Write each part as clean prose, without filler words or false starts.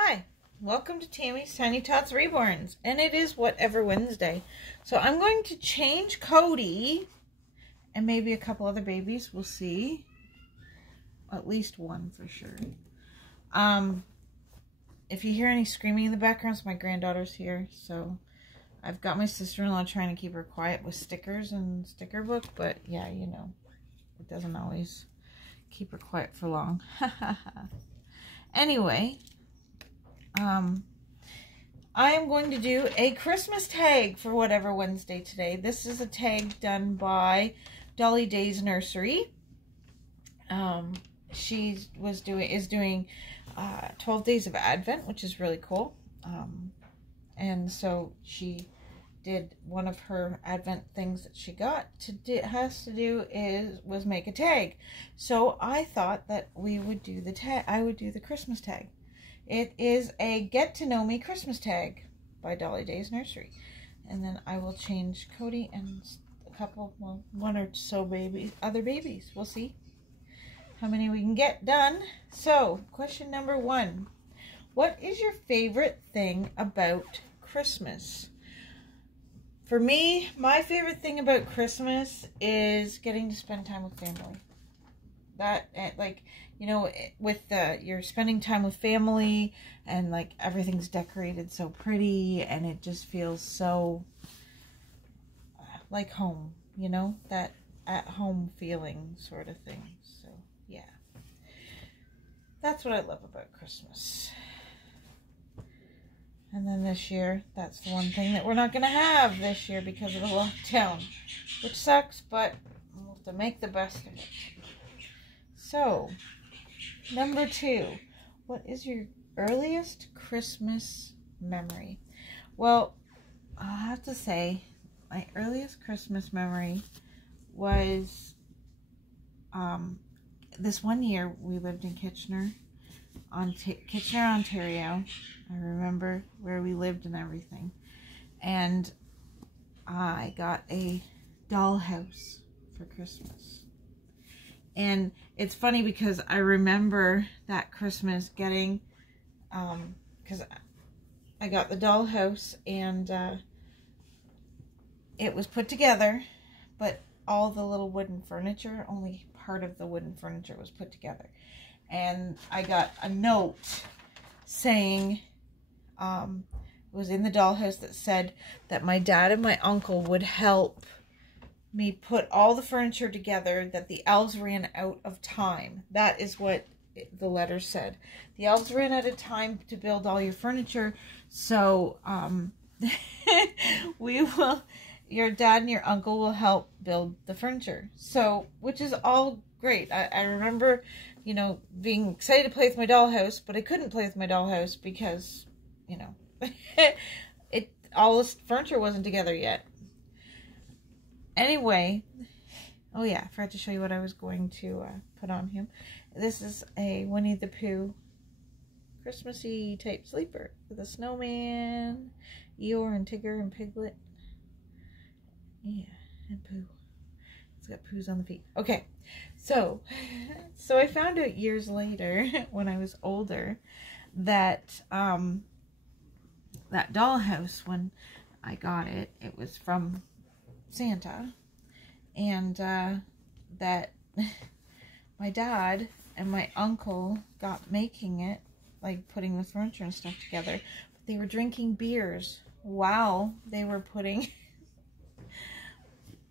Hi, welcome to Tammy's Tiny Tots Reborns, and it is Whatever Wednesday. So I'm going to change Cody, and maybe a couple other babies, we'll see. At least one for sure. If you hear any screaming in the background, it's my granddaughter's here, so I've got my sister-in-law trying to keep her quiet with stickers and sticker book, but yeah, you know, it doesn't always keep her quiet for long. Anyway, I am going to do a Christmas tag for Whatever Wednesday today. This is a tag done by Dolly Dayz Nursery. She is doing 12 days of Advent, which is really cool. And so she did one of her Advent things that she got was make a tag. So I thought that we would do the tag. I would do the Christmas tag. It is a Get to Know Me Christmas tag by Dolly Dayz Nursery. And then I will change Cody and a couple, well, one or so other babies. We'll see how many we can get done. So, question number 1. What is your favorite thing about Christmas? For me, my favorite thing about Christmas is getting to spend time with family. That, like, you know, you're spending time with family and like everything's decorated so pretty and it just feels so like home, you know, that at home feeling sort of thing. So yeah, that's what I love about Christmas. And then this year, that's the one thing that we're not going to have this year because of the lockdown, which sucks, but we'll have to make the best of it. So, number 2, what is your earliest Christmas memory? Well, I'll have to say my earliest Christmas memory was this one year we lived in Kitchener, Ontario. I remember where we lived and everything. And I got a dollhouse for Christmas. And it's funny because I remember that Christmas getting, because I got the dollhouse and it was put together, but all the little wooden furniture, only part of the wooden furniture was put together. And I got a note saying, it was in the dollhouse that said that my dad and my uncle would help me put all the furniture together, that the elves ran out of time. That is what the letter said. The elves ran out of time to build all your furniture, so your dad and your uncle will help build the furniture. So, which is all great. I remember, you know, being excited to play with my dollhouse, but I couldn't play with my dollhouse because, you know, all this furniture wasn't together yet. Anyway, oh yeah, I forgot to show you what I was going to put on him. This is a Winnie the Pooh Christmassy type sleeper with a snowman, Eeyore and Tigger and Piglet. Yeah, and Pooh. It's got Poohs on the feet. Okay, so I found out years later when I was older that that dollhouse, when I got it, it was from Santa, and that my dad and my uncle got making it, like putting the furniture and stuff together, but they were drinking beers while they were putting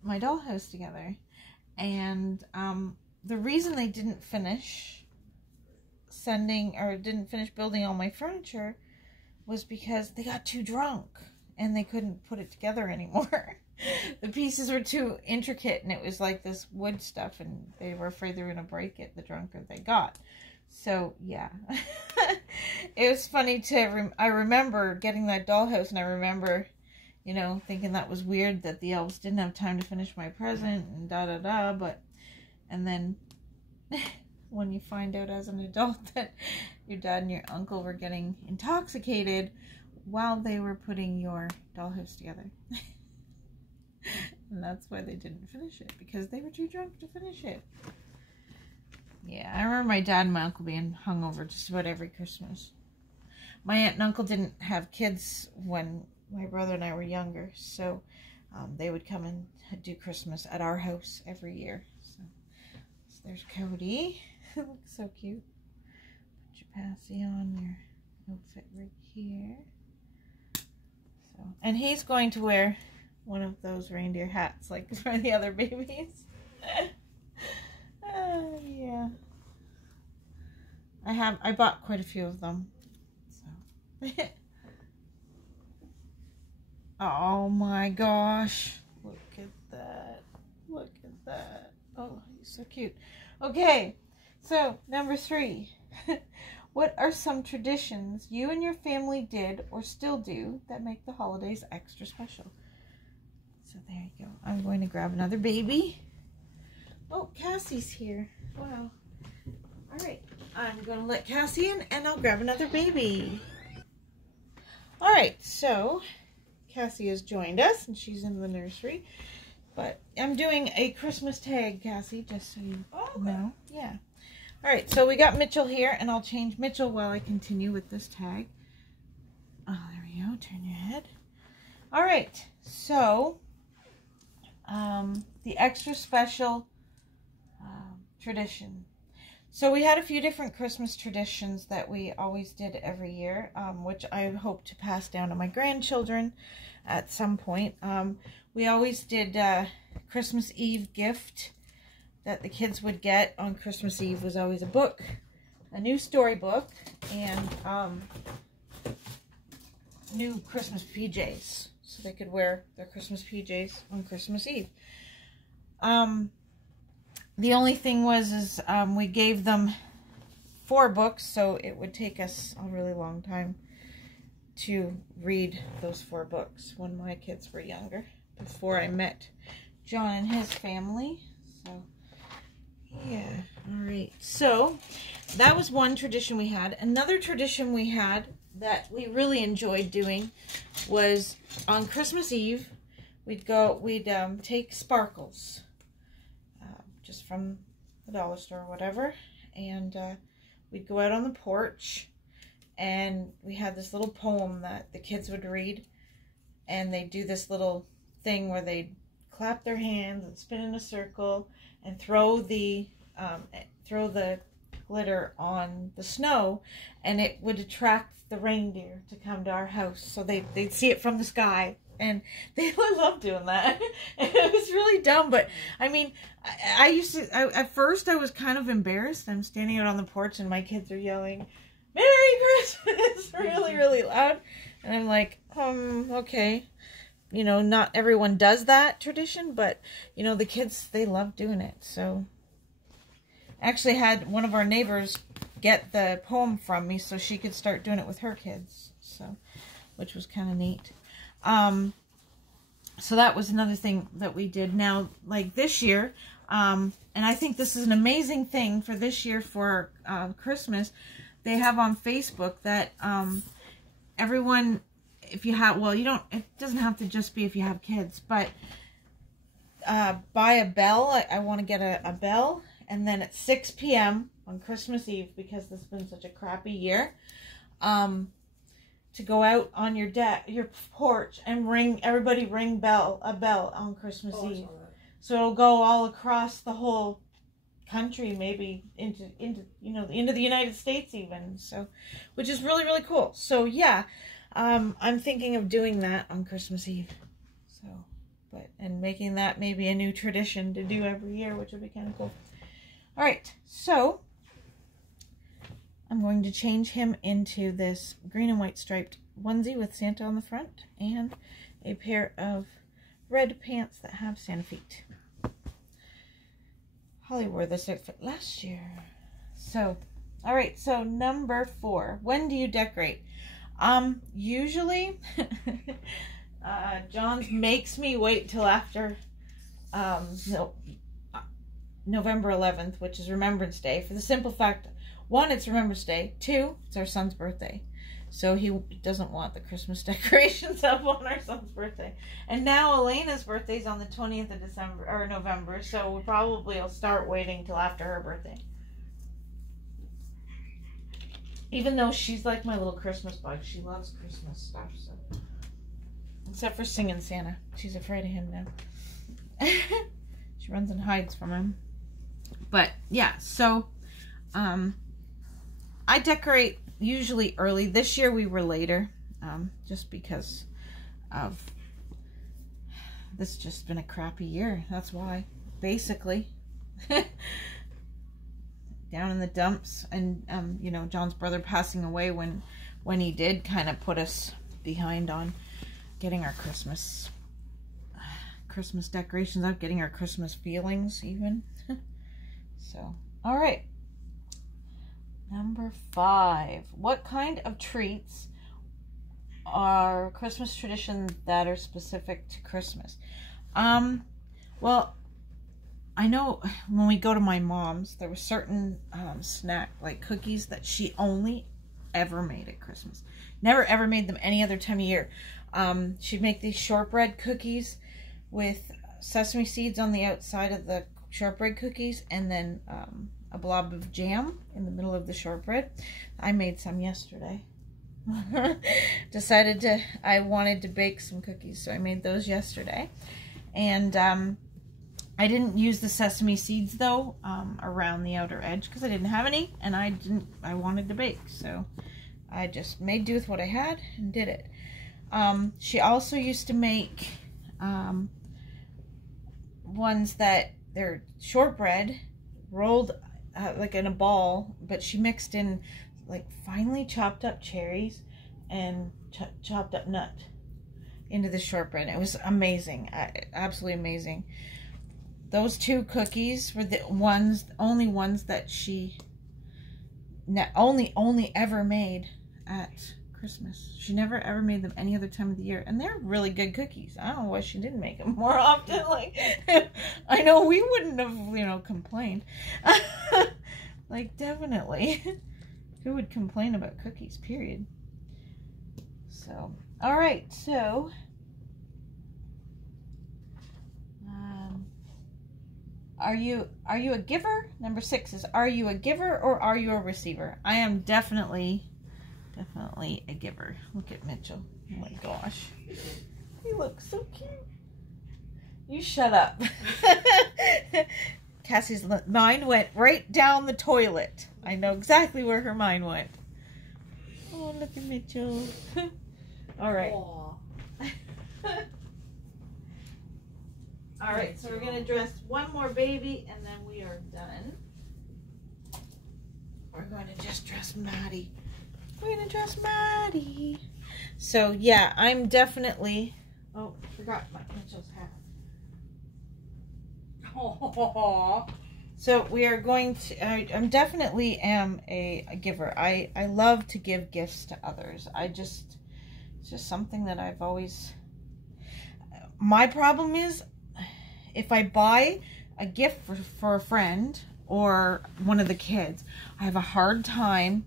my dollhouse together. And the reason they didn't finish building all my furniture was because they got too drunk and they couldn't put it together anymore. The pieces were too intricate, and it was like this wood stuff, and they were afraid they were going to break it the drunker they got. So, yeah. It was funny I remember getting that dollhouse, and I remember, you know, thinking that was weird that the elves didn't have time to finish my present, and da-da-da, but, and then when you find out as an adult that your dad and your uncle were getting intoxicated while they were putting your dollhouse together. And that's why they didn't finish it, because they were too drunk to finish it. Yeah, I remember my dad and my uncle being hungover just about every Christmas. my aunt and uncle didn't have kids when my brother and I were younger, so they would come and do Christmas at our house every year. So there's Cody. Looks so cute. Put your passy on your outfit right here. So, and he's going to wear one of those reindeer hats like for the other babies. Yeah. I bought quite a few of them. So. Oh my gosh. Look at that. Look at that. Oh, he's so cute. Okay, so number 3. What are some traditions you and your family did or still do that make the holidays extra special? So there you go. I'm going to grab another baby. Oh, Cassie's here. Wow. All right. I'm going to let Cassie in and I'll grab another baby. All right. So Cassie has joined us and she's in the nursery. But I'm doing a Christmas tag, Cassie, just so you know. Yeah. All right. So we got Mitchell here and I'll change Mitchell while I continue with this tag. Oh, there we go. Turn your head. All right. So the extra special tradition. So we had a few different Christmas traditions that we always did every year, which I hope to pass down to my grandchildren at some point. We always did Christmas Eve gift that the kids would get on Christmas Eve was always a book, a new storybook, and new Christmas PJs. So they could wear their Christmas PJs on Christmas Eve. The only thing was we gave them 4 books, so it would take us a really long time to read those 4 books when my kids were younger, before I met John and his family. So, yeah. All right. So, that was one tradition we had. Another tradition we had that we really enjoyed doing was on Christmas Eve, we'd take sparkles. Just from the dollar store or whatever, and we'd go out on the porch and we had this little poem that the kids would read, and they'd do this little thing where they'd clap their hands and spin in a circle and throw the glitter on the snow, and it would attract the reindeer to come to our house, so they'd see it from the sky. And they loved doing that. It was really dumb, but I mean, at first I was kind of embarrassed. I'm standing out on the porch and my kids are yelling, "Merry Christmas!" really, really loud. And I'm like, okay. You know, not everyone does that tradition, but, you know, the kids, they love doing it. So, I actually had one of our neighbors get the poem from me so she could start doing it with her kids. So, which was kind of neat. So that was another thing that we did. Now, like this year, and I think this is an amazing thing for this year for Christmas, they have on Facebook that everyone, if you have, well, you don't, it doesn't have to just be if you have kids, but buy a bell. I want to get a bell, and then at 6 p.m. on Christmas Eve, because this has been such a crappy year, to go out on your porch and ring a bell on Christmas Eve. So it'll go all across the whole country, maybe into the United States even. So, which is really, really cool. So yeah, I'm thinking of doing that on Christmas Eve. So, and making that maybe a new tradition to do every year, which would be kind of cool. All right, so I'm going to change him into this green and white striped onesie with Santa on the front and a pair of red pants that have Santa feet. Holly wore this outfit last year. So, all right, so number 4. When do you decorate? Usually, John's makes me wait till after November 11th, which is Remembrance Day, for the simple fact, 1, it's Remembrance Day. 2, it's our son's birthday. So he doesn't want the Christmas decorations up on our son's birthday. And now Elena's birthday's on the 20th of November, so we probably will start waiting till after her birthday. Even though she's like my little Christmas bug. She loves Christmas stuff. So, except for singing Santa. She's afraid of him now. She runs and hides from him. But yeah, so I decorate usually early. This year we were later, just because of this just been a crappy year. That's why, basically. Down in the dumps, and you know, John's brother passing away when he did kind of put us behind on getting our Christmas decorations out, getting our Christmas feelings even. So, all right. Number 5. What kind of treats are Christmas traditions that are specific to Christmas? Well, I know when we go to my mom's, there were certain snack, like cookies, that she only ever made at Christmas. Never ever made them any other time of year. She'd make these shortbread cookies with sesame seeds on the outside of the shortbread cookies, and then a blob of jam in the middle of the shortbread. I made some yesterday. I wanted to bake some cookies, so I made those yesterday. And I didn't use the sesame seeds though, around the outer edge, because I didn't have any, and I wanted to bake, so I just made do with what I had and did it. She also used to make ones that they're shortbread rolled like in a ball, but she mixed in like finely chopped up cherries and chopped up nut into the shortbread. It was amazing, absolutely amazing. Those 2 cookies were the only ones that she only ever made at Christmas. She never ever made them any other time of the year, and they're really good cookies. I don't know why she didn't make them more often. Like, I know we wouldn't have, you know, complained. Like, definitely, who would complain about cookies? Period. So, all right, so. Are you a giver? Number 6 is, are you a giver or are you a receiver? I am definitely a giver. Look at Mitchell. Oh my gosh. He looks so cute. You shut up. Cassie's mind went right down the toilet. I know exactly where her mind went. Oh, look at Mitchell. All right. All right, so we're going to dress one more baby, and then we are done. We're going to just dress Maddie. We're going to dress Maddie. So, yeah, I'm definitely... Oh, I forgot my Mitchell's hat. Oh. So, we are going to... I'm definitely am a giver. I love to give gifts to others. It's just something that I've always... My problem is... If I buy a gift for a friend or one of the kids, I have a hard time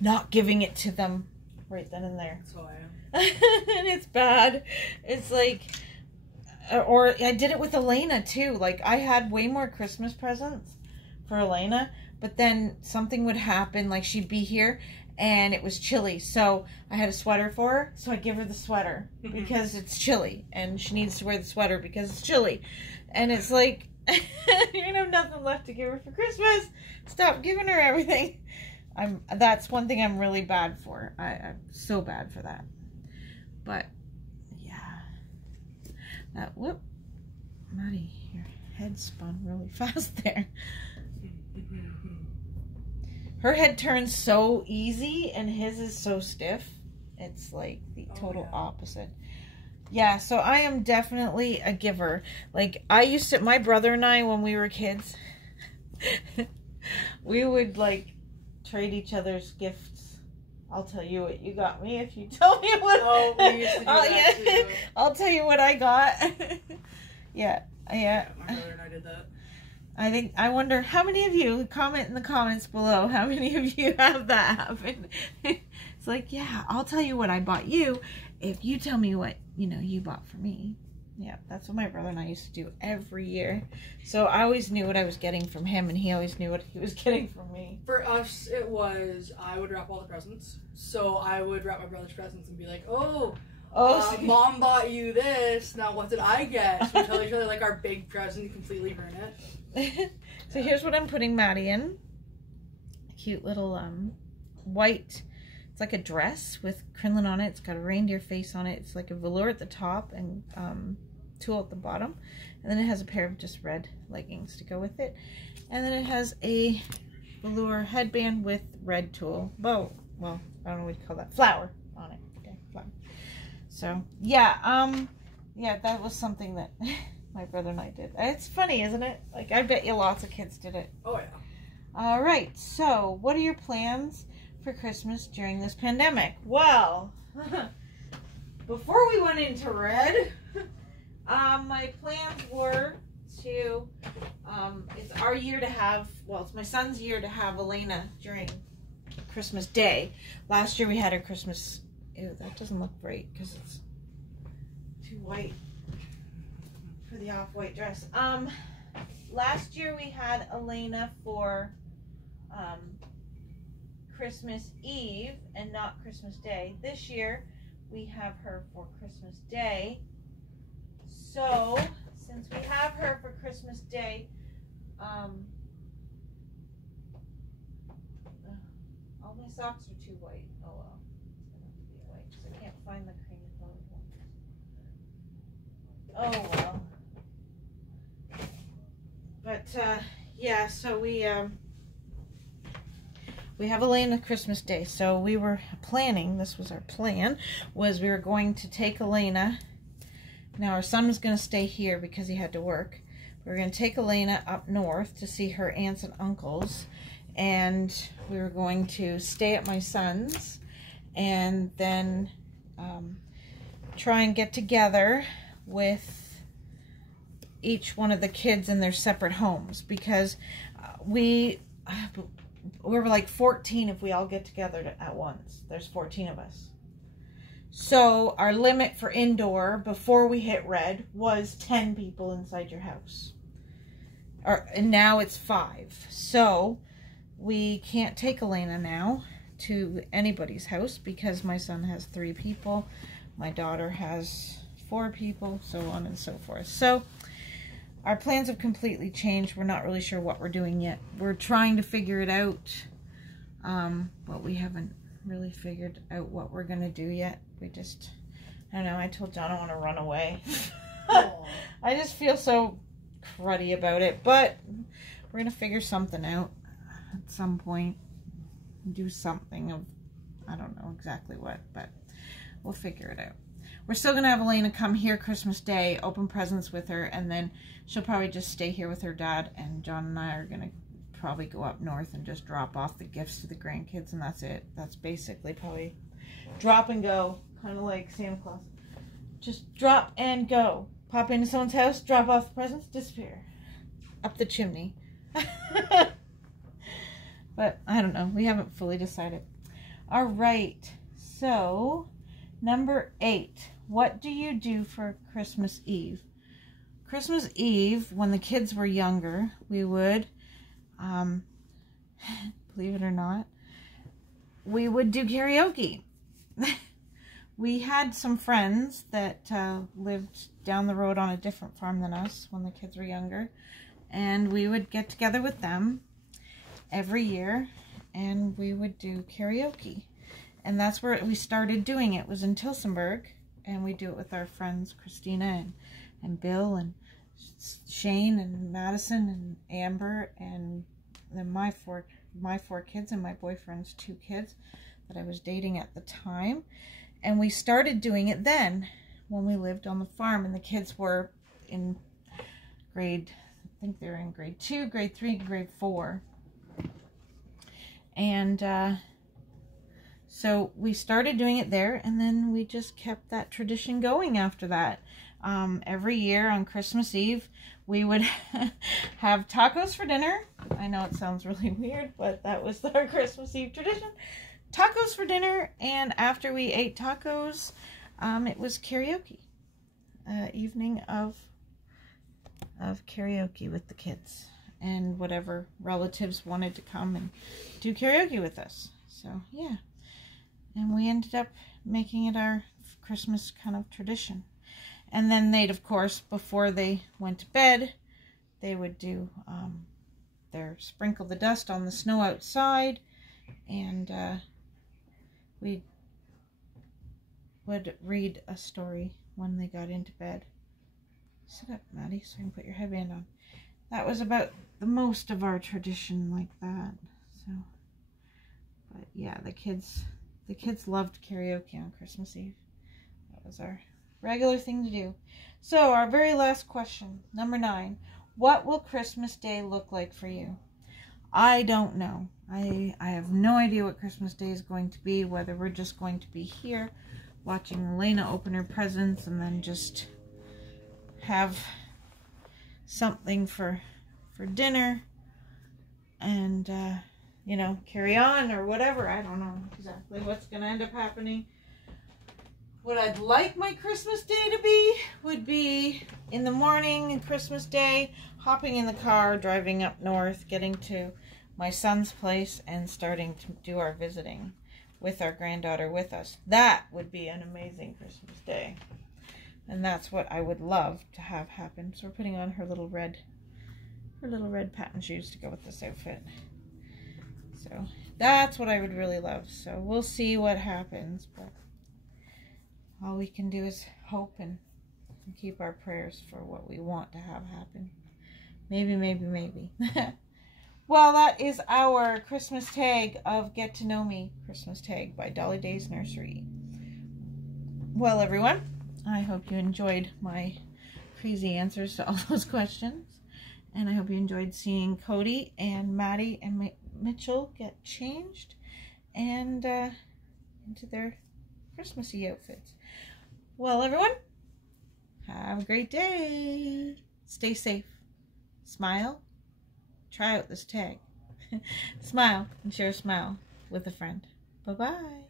not giving it to them right then and there. So I am. And it's bad. It's like, or I did it with Elena too. Like, I had way more Christmas presents for Elena, but then something would happen, like she'd be here and it was chilly, so I had a sweater for her, so I give her the sweater because it's chilly and she needs to wear the sweater because it's chilly. And it's like, you have nothing left to give her for Christmas. Stop giving her everything. That's one thing I'm really bad for. I'm so bad for that. But yeah, whoop, Maddie, your head spun really fast there. Her head turns so easy, and his is so stiff. It's like the total opposite. Yeah, so I am definitely a giver. Like, my brother and I, when we were kids, we would, like, trade each other's gifts. I'll tell you what you got me if you tell me what. Oh, we used to do that too. I'll tell you what I got. Yeah. My brother and I did that. I wonder how many of you comment in the comments below. How many of you have that happen? It's like, yeah, I'll tell you what I bought you if you tell me what, you bought for me. Yeah, that's what my brother and I used to do every year. So I always knew what I was getting from him, and he always knew what he was getting from me. For us, it was, I would wrap all the presents. So I would wrap my brother's presents and be like, Mom bought you this. Now what did I get? So we tell each other like our big present and completely ruin it. So here's what I'm putting Maddie in. A cute little white, it's like a dress with crinoline on it. It's got a reindeer face on it. It's like a velour at the top and tulle at the bottom. And then it has a pair of just red leggings to go with it. And then it has a velour headband with red tulle bow. Well, I don't know what you call that. Flower on it. Okay, flower. So, yeah, that was something that my brother and I did. It's funny, isn't it? Like, I bet you lots of kids did it. Oh, yeah. All right, so what are your plans for Christmas during this pandemic? Well, before we went into red, my plans were to, it's our year to have, well, it's my son's year to have Elena during Christmas Day. Last year we had her Christmas, ew, that doesn't look great because it's too white for the off-white dress. Last year we had Elena for Christmas Eve and not Christmas Day. This year we have her for Christmas Day. So since we have her for Christmas Day, all my socks are too white. Oh well, it's gonna have to be white because I can't find the cream colored ones. Oh well. But yeah, so we have Elena Christmas Day. So we were planning, this was our plan, was we were going to take Elena. Now our son was going to stay here because he had to work. We were going to take Elena up north to see her aunts and uncles. And we were going to stay at my son's and then try and get together with each one of the kids in their separate homes, because we were like 14 if we all get together at once. There's 14 of us. So our limit for indoor before we hit red was 10 people inside your house. And now it's 5. So we can't take Elena now to anybody's house because my son has 3 people. My daughter has 4 people, so on and so forth. So our plans have completely changed. We're not really sure what we're doing yet. We're trying to figure it out, but we haven't really figured out what we're going to do yet. We just, I don't know, I told John I want to run away. I just feel so cruddy about it, but we're going to figure something out at some point. Do something of, I don't know exactly what, but we'll figure it out. We're still going to have Elena come here Christmas Day, open presents with her, and then she'll probably just stay here with her dad, and John and I are going to probably go up north and just drop off the gifts to the grandkids, and that's it. That's basically probably drop and go, kind of like Santa Claus. Just drop and go. Pop into someone's house, drop off the presents, disappear. Up the chimney. But I don't know. We haven't fully decided. All right. So, number 8. What do you do for Christmas Eve? Christmas Eve, when the kids were younger, we would, believe it or not, we would do karaoke. We had some friends that lived down the road on a different farm than us when the kids were younger. And we would get together with them every year and we would do karaoke. And that's where we started doing it, was in Tillsonburg. And we do it with our friends Christina and Bill and Shane and Madison and Amber and then my four kids and my boyfriend's 2 kids that I was dating at the time. And we started doing it then when we lived on the farm and the kids were in grade, I think they were in grade 2, grade 3, and grade 4. And so we started doing it there, and then we just kept that tradition going after that. Every year on Christmas Eve, we would have tacos for dinner. I know it sounds really weird, but that was our Christmas Eve tradition. Tacos for dinner, and after we ate tacos, it was karaoke. evening of karaoke with the kids and whatever relatives wanted to come and do karaoke with us. So yeah, and we ended up making it our Christmas kind of tradition. And then they'd, of course, before they went to bed, they would do their sprinkle the dust on the snow outside, and we would read a story when they got into bed. Sit up, Maddie, so you can put your headband on. That was about the most of our tradition like that. So, but yeah, the kids loved karaoke on Christmas Eve. That was our regular thing to do. So our very last question, number 9. What will Christmas Day look like for you? I don't know. I have no idea what Christmas Day is going to be, whether we're just going to be here watching Elena open her presents and then just have something for dinner and you know, carry on or whatever. I don't know exactly what's going to end up happening. What I'd like my Christmas Day to be would be in the morning, Christmas Day, hopping in the car, driving up north, getting to my son's place, and starting to do our visiting with our granddaughter with us. That would be an amazing Christmas Day. And that's what I would love to have happen. So we're putting on her little red patent shoes to go with this outfit. So that's what I would really love. So we'll see what happens, but all we can do is hope and keep our prayers for what we want to have happen. Maybe, maybe, maybe. Well, that is our Christmas tag of Get to Know Me Christmas Tag by Dolly Dayz Nursery. Well, everyone, I hope you enjoyed my crazy answers to all those questions. And I hope you enjoyed seeing Cody and Maddie and Mitchell get changed and into their Christmassy outfits. Well, everyone, have a great day. Stay safe. Smile. Try out this tag. Smile and share a smile with a friend. Bye-bye.